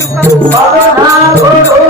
to Na Guru.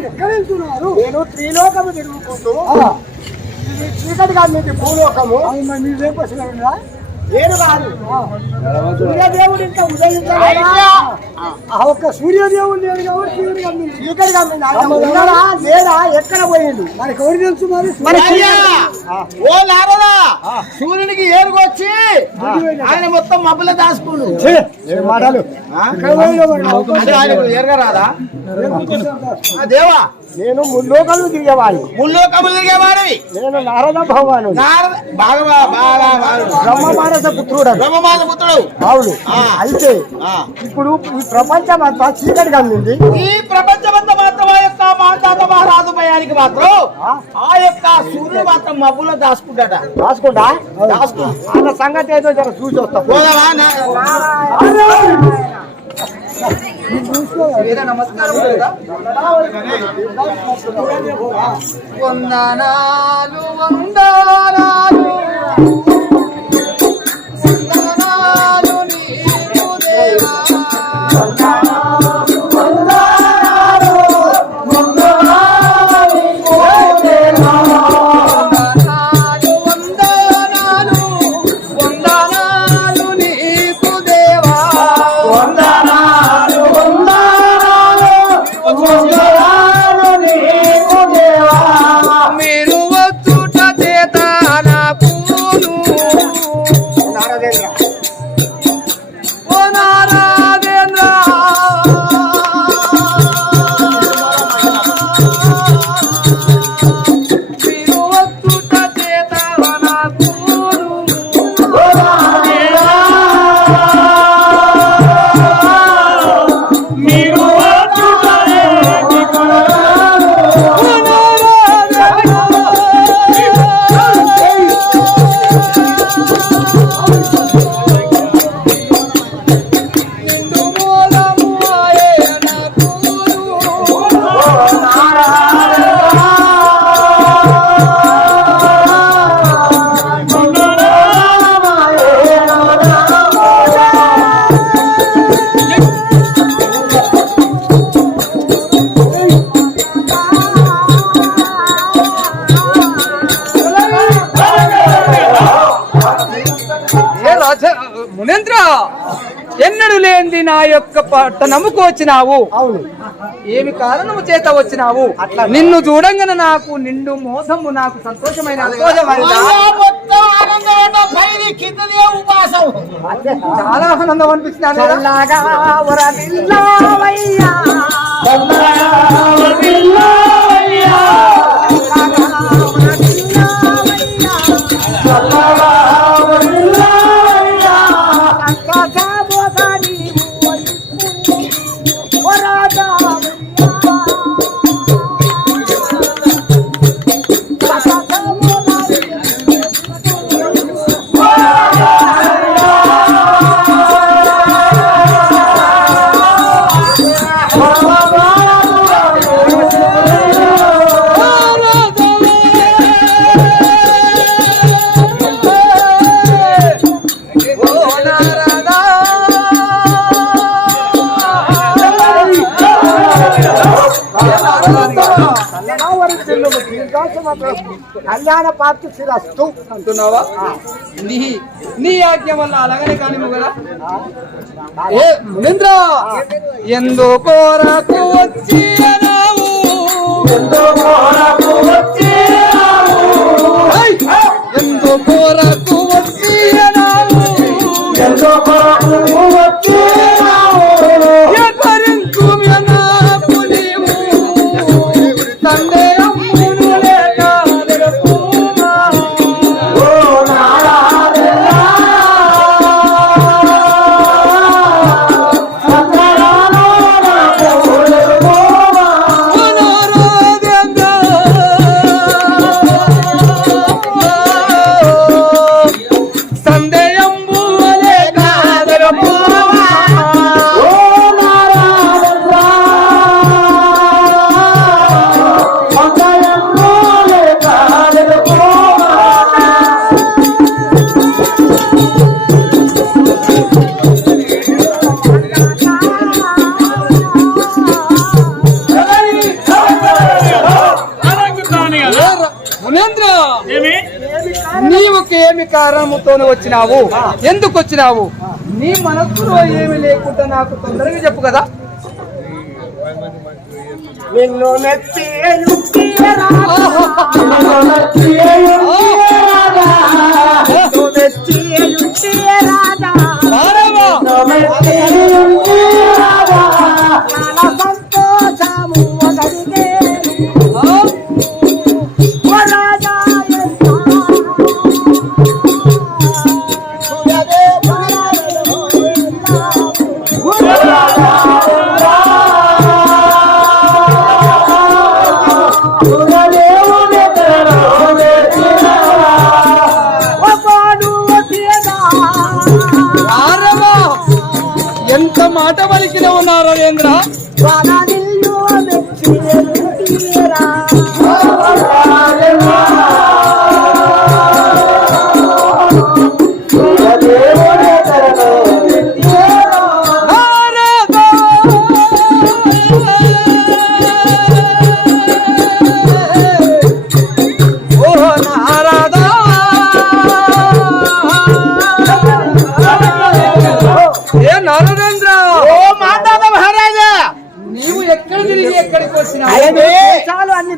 ఎక్కడ వెళ్తున్నారు? నేను త్రిలోకము తిరుగుకుంటూ ఇది చీకటి కాదు మీది భూలోకము మీరేం ప్రశ్న నేను కాదు. సూర్యదేవుడు ఇంకా ఉదయించలేదా? ఆ ఒక్క సూర్యదేవుడు లేడు కాబట్టి చీకటి కమ్మింది లేడా? ఎక్కడ పోయిండు మనకి ఎవరు తెలుసు మరి? ఓ నారదా! సూర్యునికి ఏరుకొచ్చి ఆయన మొత్తం మబ్బుల దాచుకోడు. మాటలు? రాదా? దేవా! నేను ముల్లోకాలు తిరిగేవాడిని. ముల్లో కబులు తిరిగేవాడివి. నేను నారద భగవాను నారద బాగా బాగా బ్రహ్మ మానస పుత్రుడు బ్రహ్మమాన పుత్రుడు. అవును. ఆ. అయితే. ఇప్పుడు ఈ ప్రపంచం అంతా చీకటి కమ్మింది ఈ ప్రపంచమంతా మాత్రం ఆ యొక్క మాతాత మహారాజు భయానికి మాత్రం ఆ? యొక్క సూర్యుడు మాత్రం మబ్బులో దాచుకుంటాట రాసుకుంటా రాసుకుంటా ఆయన సంగతి ఏదో జర చూసి వస్తాం. పోదావా నమస్కారం వందనాలు వందనాలు. கேட்குறேன் Oh. యొక్క పట్టణముకు వచ్చినావు. అవును. ఏమి కారణము చేత వచ్చినావు? నిన్ను చూడంగానే నాకు నిండు మోసము నాకు సంతోషమైన చాలా ఆనందం అనిపిస్తున్నాను కళ్యాణ పార్టీ శిరస్తు అంటున్నావా? నీ నీ ఆజ్ఞ వల్ల అలాగనే కానీ కదా ఏ మునీంద్ర ఎందు కోరకు వచ్చి ఎందు కోరకు ఏమి కారణముతోనే వచ్చినావు? ఎందుకు వచ్చినావు? నీ మనస్సులో ఏమి లేకుండా నాకు తొందరగా చెప్పు కదా. నిన్ను నెత్తి పలికిన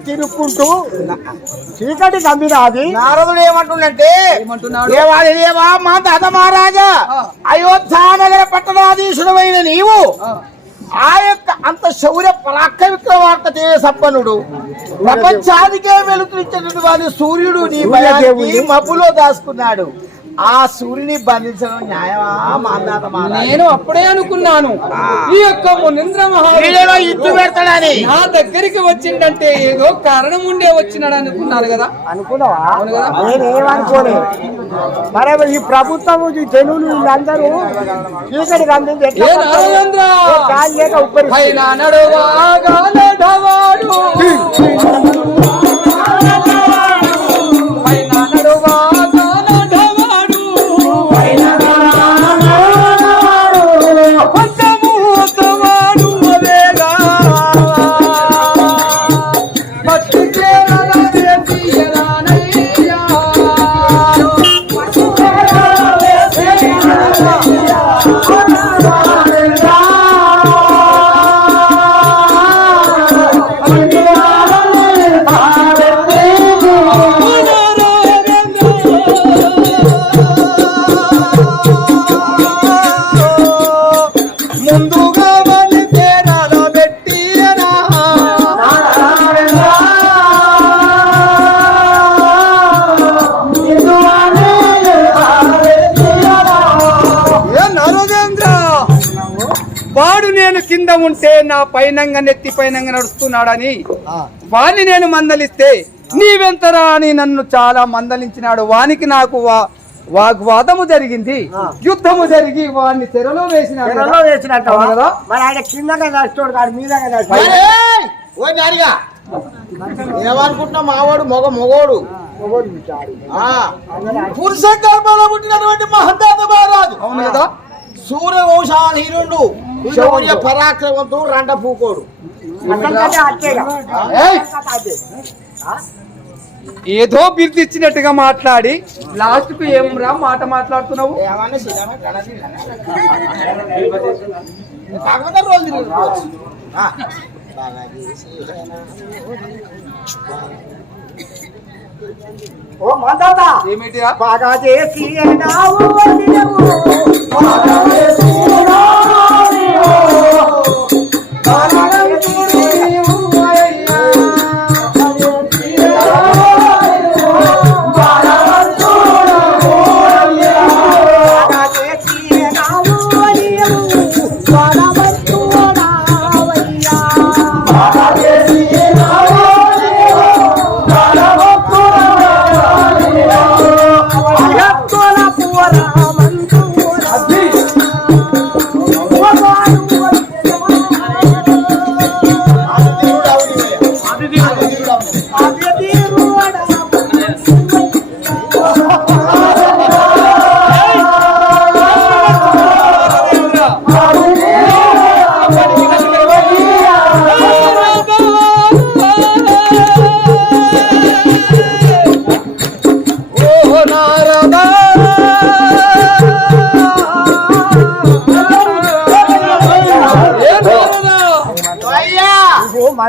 తిరుక్కుంటూ చీకటి కమ్మినాది నారదుడు ఏమంటుండంటే ఏమంటున్నాడు దేవాది దేవా మా తాత మహారాజా. అయోధ్య నగర పట్టణాధీశుడమైన నీవు ఆ. యొక్క అంత శౌర్య పరాక్ర విక్రమార్క దేవ సంపన్నుడు ప్రపంచానికే వెలుతురిచ్చినటువంటి వాడి సూర్యుడు నీ. మబ్బులో దాచుకున్నాడు ఆ సూర్యుని బంధించడం న్యాయమా? నేను అప్పుడే అనుకున్నాను. ఈ యొక్క మునింద్ర పెడతాడని. నా దగ్గరికి వచ్చిందంటే ఏదో కారణం ఉండే వచ్చినాడు అనుకున్నాను కదా. అనుకున్నావా? మరి ఈ ప్రభుత్వం ఈ జనులు వీళ్ళందరూ చీకటి ఉంటే నా పైనంగా నెత్తి పైనంగా నడుస్తున్నాడని వాణ్ణి నేను మందలిస్తే నీవెంతరా అని నన్ను చాలా మందలించినాడు. వానికి నాకు వా- వాగ్వాదము జరిగింది. యుద్ధము జరిగి వాడిని ఓ నారిగా! ఏమనుకుంటున్నా? మావాడు మొగ మొగోడు. ఆ, పురుష గర్భంలో పుట్టినటువంటి మహంతాత మహారాజు. అవును కదా? సూర్య వంశాధీనుడు శౌర్య పరాక్రమంతుడు రండ పూకోడు! ఏదో బిర్ది ఇచ్చినట్టుగా మాట్లాడి లాస్ట్కు ఏం రా మాట మాట్లాడుతున్నావు? తిరుగుకోవచ్చు. ఆ, బాగా చేసి ఓ బాగా చేసి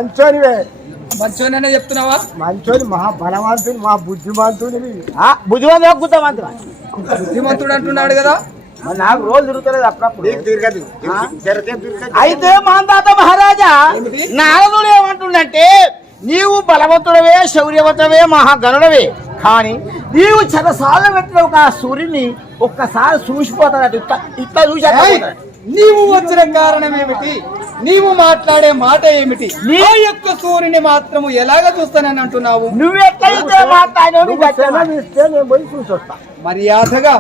మంచోనివే. మంచోననే చెప్తున్నావా? మంచోని మహా బలవంతుని మా బుద్ధిమంతునివి బుద్ధిమంది ఒక్కుతామంత బుద్ధిమంతుడు అంటున్నాడు కదా. నాకు రోజు తిరుగుతలేదు అప్పుడప్పుడు. అయితే మాందాత మహారాజా నారదుడు ఏమంటుండంటే నీవు బలవంతుడవే శౌర్యవంతుడవే మహాగణుడవే. కానీ నీవు చెరసాల పెట్టిన ఒక సూర్యుని ఒక్కసారి చూసిపోతాడట ఇట్లా ఇట్లా చూసి. నీవు వచ్చిన కారణం ఏమిటి? నీవు మాట్లాడే మాట ఏమిటి? నీ యొక్క సూర్యుని మాత్రము ఎలాగ చూస్తానని అంటున్నావు? మర్యాదగా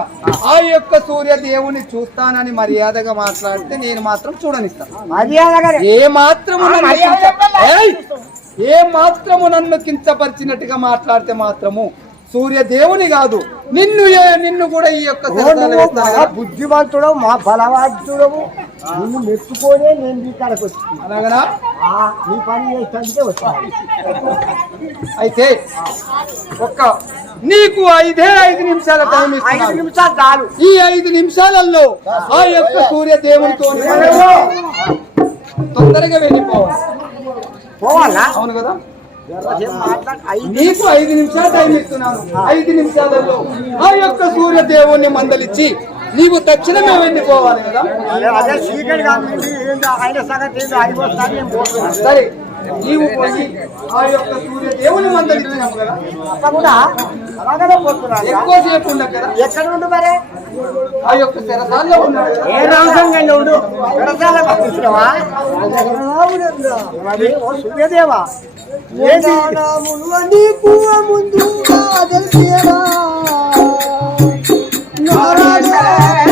ఆ యొక్క సూర్య దేవుని చూస్తానని మర్యాదగా మాట్లాడితే నేను మాత్రం చూడనిస్తాను మర్యాదగానే ఏ మాత్రము! ఏ మాత్రము నన్ను కించపరిచినట్టుగా మాట్లాడితే మాత్రము సూర్య దేవుని కాదు నిన్ను ఏ- నిన్ను కూడా ఈ యొక్క. బుద్ధిమంతుడు మా బలవంతుడవు. నిన్ను మెచ్చుకోనే నేను నీ కాడకు వచ్చి అనగానా నీ పని చేస్తుంటే వచ్చా అయితే ఒక్క నీకు ఐదే ఐదు నిమిషాల టైం ఐదు నిమిషాలు చాలు. ఈ ఐదు నిమిషాలలో ఆ యొక్క సూర్య దేవునితో తొందరగా వెళ్ళిపోవాలి. పోవాలా? అవును కదా? నీకు ఐదు నిమిషాలు టైం ఇస్తున్నాను. ఐదు నిమిషాలలో ఆ యొక్క సూర్య దేవుణ్ణి మందలిచ్చి నీవు తక్షణమే వెళ్ళిపోవాలి కదా? సరే నీవు పోయి ఆ యొక్క సూర్య దేవుని మందలిచ్చినావు కదా? ఎక్కువసేపు కదా? ఎక్కడ ఉండు మరి? ఆ యొక్క శరసాల్లో ఉన్నాడు ఏ రాజంగా ఉండు? పంపించినవా మరి ఓ సూర్యదేవా ముందు దేవుడివి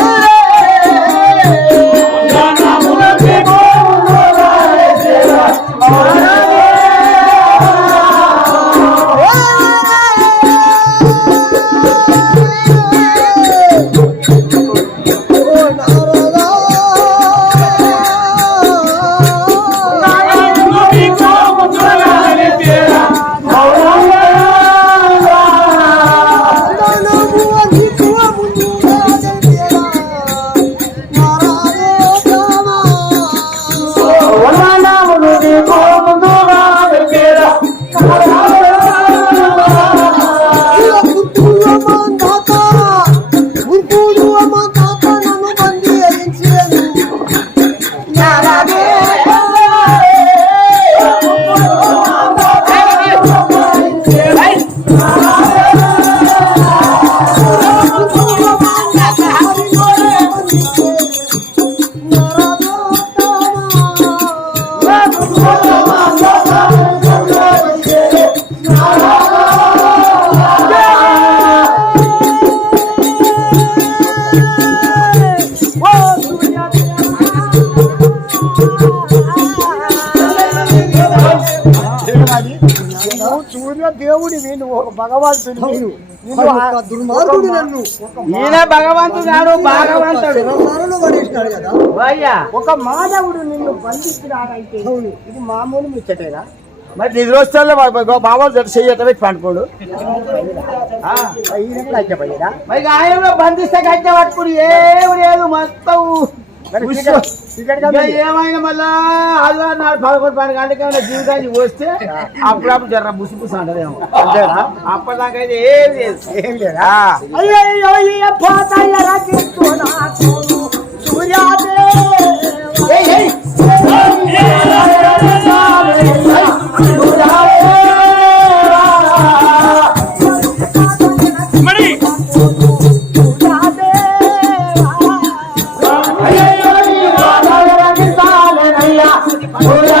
దుర్మార్గుడు నన్ను. ఈయన భగవంతుడు భగవంతుడు. అయ్యా ఒక మానవుడు నిన్ను అవును. ఇది మామూలు ముచ్చటేనా? మరి నిద్ర వస్తే బాబా చెయ్యట పెట్టి పండుకోడు. మరి ఆయన బంధిస్తే గడ్డ పట్టుకుని ఏమి లేదు మొత్తం. ఏమైనా మళ్ళా ఆదివారం నాడు పదకొండు పన్నెండు గంటలకి ఏమైనా జీవితానికి వస్తే అప్పుడప్పుడు జర బుసి బుసి అంటదేమో అంతేనా? అప్పటిదాకైతే ఏం లేదు ఏం సూర్యాదేవ Hola.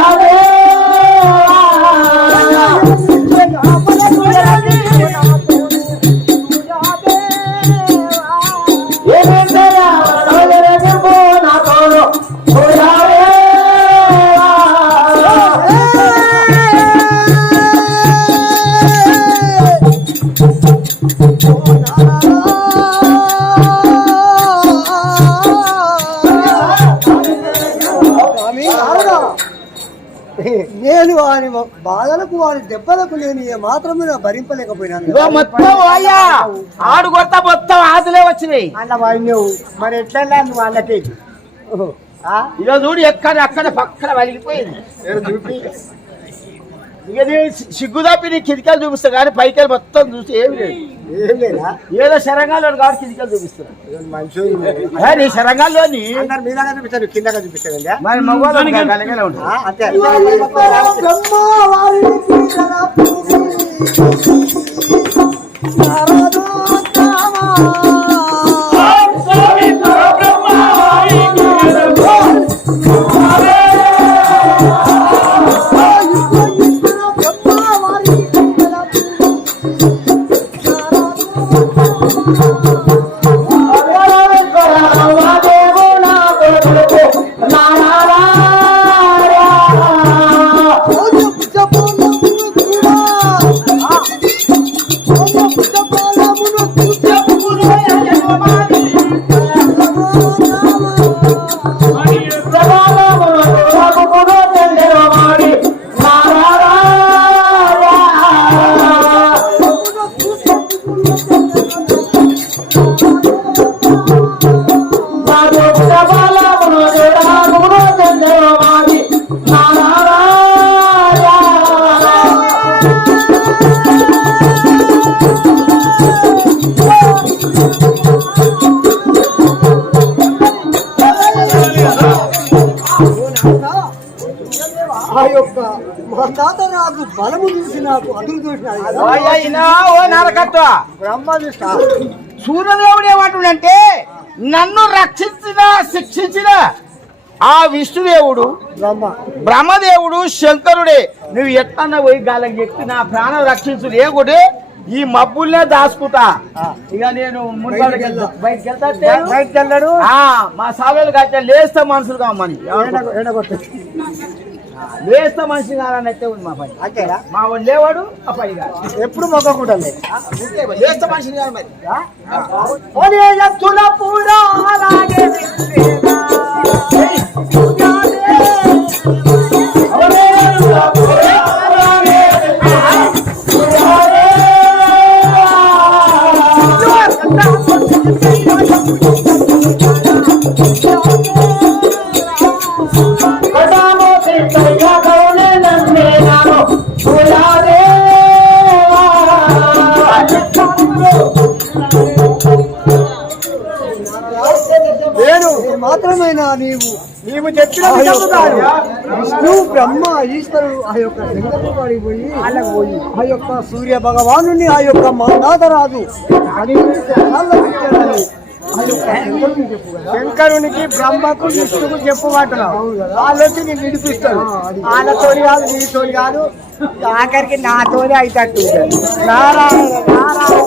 నేను ఏ మాత్రమే భరింపలేకపోయినాను. ఇగో మొత్తం అయ్యా ఆడు కొడతా మొత్తం ఆతులే వచ్చినాయి. అన్న మరి ఎట్లా నువ్వు వాళ్ళకి? ఇక చూడు ఎక్కడ అక్కడ పక్కన వలిగిపోయింది. చూపి ఇక నీ సిగ్గు తప్పి నీ కిటికలు చూపిస్తా కానీ పైకి మొత్తం చూసి ఏమి లేదు. ఏం లేదా? ఏదో శరంగాల్లో కాబట్టి కిటికలు చూపిస్తున్నా. మంచి నీ శరంగాల్లోని చూపిస్తారు మరి మగవాళ్ళు గలగలే ఉంటుంది అంతే. Oh, యొక్క మా తాత నాకు బలము చూసి నాకు అదురు చూసినాడు సూర్యదేవుడు ఏమంటుండంటే నన్ను రక్షించిన శిక్షించిన ఆ విష్ణుదేవుడు బ్రహ్మ. బ్రహ్మదేవుడు శంకరుడే నువ్వు ఎట్లన్నా పోయి గాలకు చెప్పి నా ప్రాణం రక్షించు లేకుంటే ఈ మబ్బుల్నే దాచుకుంటా. ఇక నేను బయటికి మా సావేలు కట్టే లేస్తే మనుషులు ఎండగొట్టు లేస్తే మనిషి కాదని అయితే ఉంది మా పని. అంతేనా మా వాడు లేవాడు ఆ పని కాదు. ఎప్పుడు మొక్కకుండా. లేస్తే మనిషిని కాదు మరి. అలాగే విసిరేనా. నేను మాత్రమేనా నీవు? నీవు చెప్పిన ఆ యొక్క విధముగాను విష్ణు బ్రహ్మ ఈశ్వరుడు ఆ యొక్క శంకరుడు వాడికి పోయి పోయి ఆ యొక్క సూర్య భగవాను ఆ యొక్క కదా. శంకరునికి బ్రహ్మకు విష్ణుకు చెప్పుమంటున్నావు వాళ్ళు వచ్చి నేను విడిపిస్తారు ఆ, అది. వాళ్ళతోని కాదు నీతోని కాదు. ఆఖరికి నాతోనే అయితట్టు. నారాయణ నారాయణ.